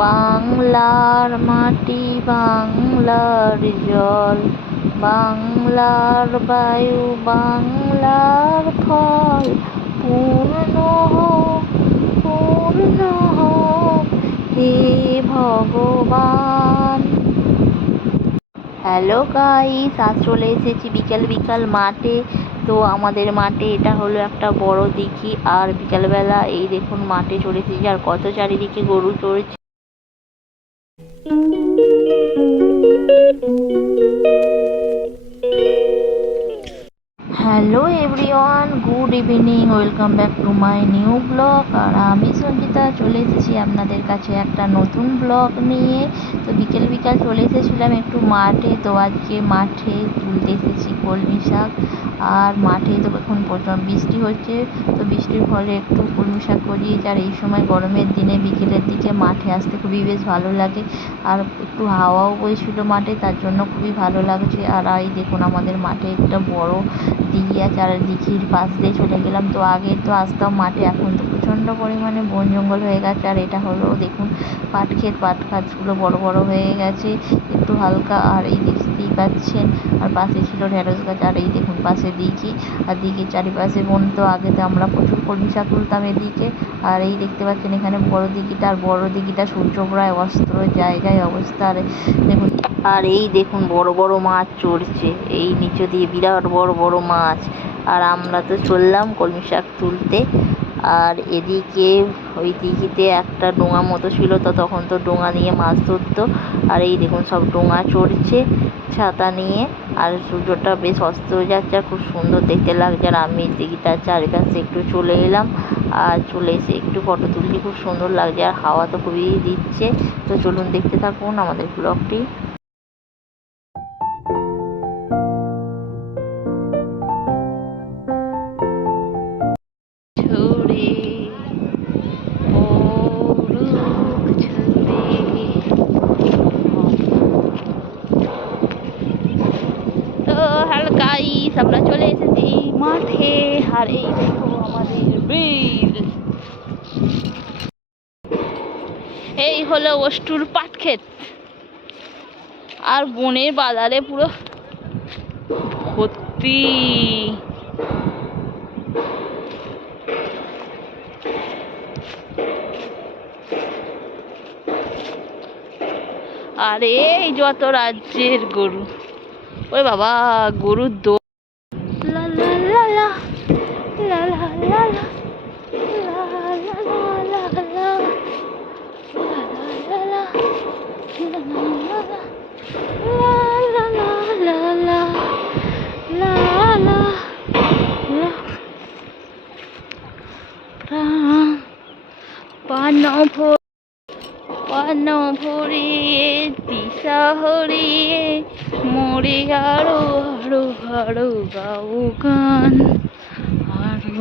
বাংলার মাটি, বাংলার জল, বাংলার বায়ু, বাংলার ফল। পূর্ণ হোক পূর্ণ হোক, হে ভগবান। হ্যালো গাইস আজ চলে এসেছি বিকাল বিকাল মাঠে। তো আমাদের মাঠে এটা হলো একটা বড় দিঘি, আর বিকালবেলা এই দেখুন মাঠে এসেছি, আর কত চারিদিকে গরু চড়ছে। Hello everyone good evening welcome back to my new blog আর আমি সঞ্জিতা, চলে এসেছি আপনাদের কাছে একটা নতুন ব্লগ নিয়ে। তো বিকেল বিকাল চলে এসেছিলাম একটু মাঠে, তো আজকে মাঠে তুলতে এসেছি কলমি শাক। আর মাঠে তো এখন প্রচণ্ড বৃষ্টি হচ্ছে, তো বৃষ্টির ফলে একটু কলমি শাক করিয়েছি। আর এই সময় গরমের দিনে, বিকেলের দিকে মাঠে আসতে খুবই বেশ ভালো লাগে। আর একটু হাওয়াও বইছিল মাঠে, তার জন্য খুবই ভালো লাগছে। আর এই দেখুন, আমাদের মাঠে একটা বড় দিঘি আছে, আর দিঘির পাশ দিয়ে চলে গেলাম। তো আগে তো আসতাম মাঠে, এখন তো প্রচণ্ড পরিমাণে বন জঙ্গল হয়ে গেছে। আর এটা হলো, দেখুন পাট ক্ষেত পাট গাছগুলো বড় বড় হয়ে গেছে। একটু হালকা, আর এই দেখতেই পাচ্ছেন আর পাশে ছিল ঢেঁড়স গাছ, আর এই দেখুন পাশে দিঘি আর দিঘির চারিপাশে বন তো আগে তো আমরা প্রচুর কলমি শাক তুলতাম এদিকে। আর এই দেখতে পাচ্ছেন এখানে বড় দিঘিটা, আর বড় দিঘিটা সূর্য প্রায় অস্ত্র জায়গায় অবস্থা। আর দেখুন, আর এই দেখুন বড় বড় মাছ চড়ছে। এই নিচে দিয়ে বিরাট বড় বড় মাছ। আর আমরা তো চললাম কলমি শাক তুলতে। আর এদিকে ওই দিঘিতে একটা ডোঙা মতো ছিল, তো তখন তো ডোঙা নিয়ে মাছ ধরতো। আর এই দেখুন সব ডোঙা চড়ছে ছাতা নিয়ে, আর সূর্যটা বেশ অস্ত হয়ে যাচ্ছে, আর খুব সুন্দর দেখতে লাগছে। আর আমি দিঘিটার চারিপাশে একটু চলে এলাম, আর চলে এসে একটু ফটো তুলছি, খুব সুন্দর লাগছে। আর হাওয়া তো খুবই দিচ্ছে। তো চলুন দেখতে থাকুন আমাদের ব্লগটি। আর এই দেখো আমাদের বিল এই হলো ওস্টুর পাট ক্ষেত। আর বনের বাজারে পুরো ভর্তি। আর এই যত রাজ্যের গরু। ওই বাবা, গরুর দো পান পান ভরিয়ে দিশা হরিয়ে মরে আরও আরও আরও গাও গান আরও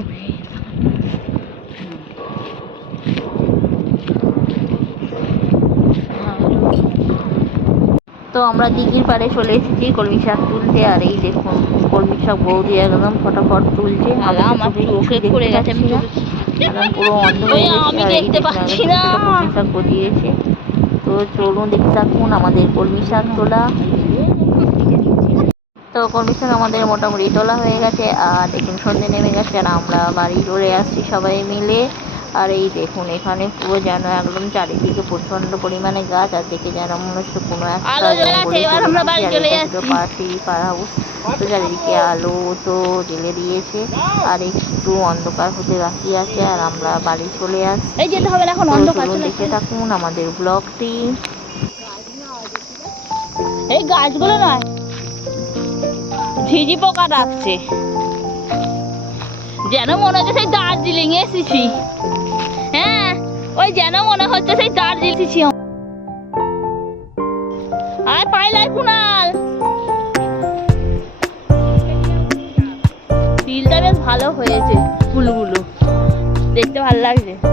তো আমরা দিঘির পাড়ে চলে এসেছি কলমি শাক তুলতে। আর এই দেখুন কলমি শাক বৌদি একদম ফটাফট তুলছে। আমার চোখে পড়ে গেছে আমি একদম পুরো অন্ধ হয়ে আমি দেখতে পাচ্ছি না। কলমি শাক গজিয়েছে তো চলুন দেখতে থাকুন আমাদের কলমি শাক তোলা। তো কলমি শাক আমাদের মোটামুটি তোলা হয়ে গেছে আর দেখুন সন্ধে নেমে গেছে আর আমরা বাড়ি চলে আসছি সবাই মিলে। আর এই দেখুন এখানে পুরো যেন একদম চারিদিকে প্রচণ্ড পরিমাণে গাছ আর দেখে যেন মনে হচ্ছে কোনো একটা। পার্টি হাউস তো চারিদিকে আলো তো জ্বেলে দিয়েছে আর একটু অন্ধকার হতে বাকি আছে আর আমরা বাড়ি চলে আসছি। এই যেতে হবে না এখন অন্ধকার দেখতে থাকুন আমাদের ব্লগটি। এই গাছগুলো নয় ঝিঝি পোকা ডাকছে। যেন মনে হচ্ছে সেই দার্জিলিং এসেছি। হ্যাঁ ওই যেন মনে হচ্ছে সেই দার্জিলিং এসেছি আর পাইলাই কুনাল। ফিলটা বেশ ভালো হয়েছে ফুলগুলো। দেখতে ভালো লাগছে।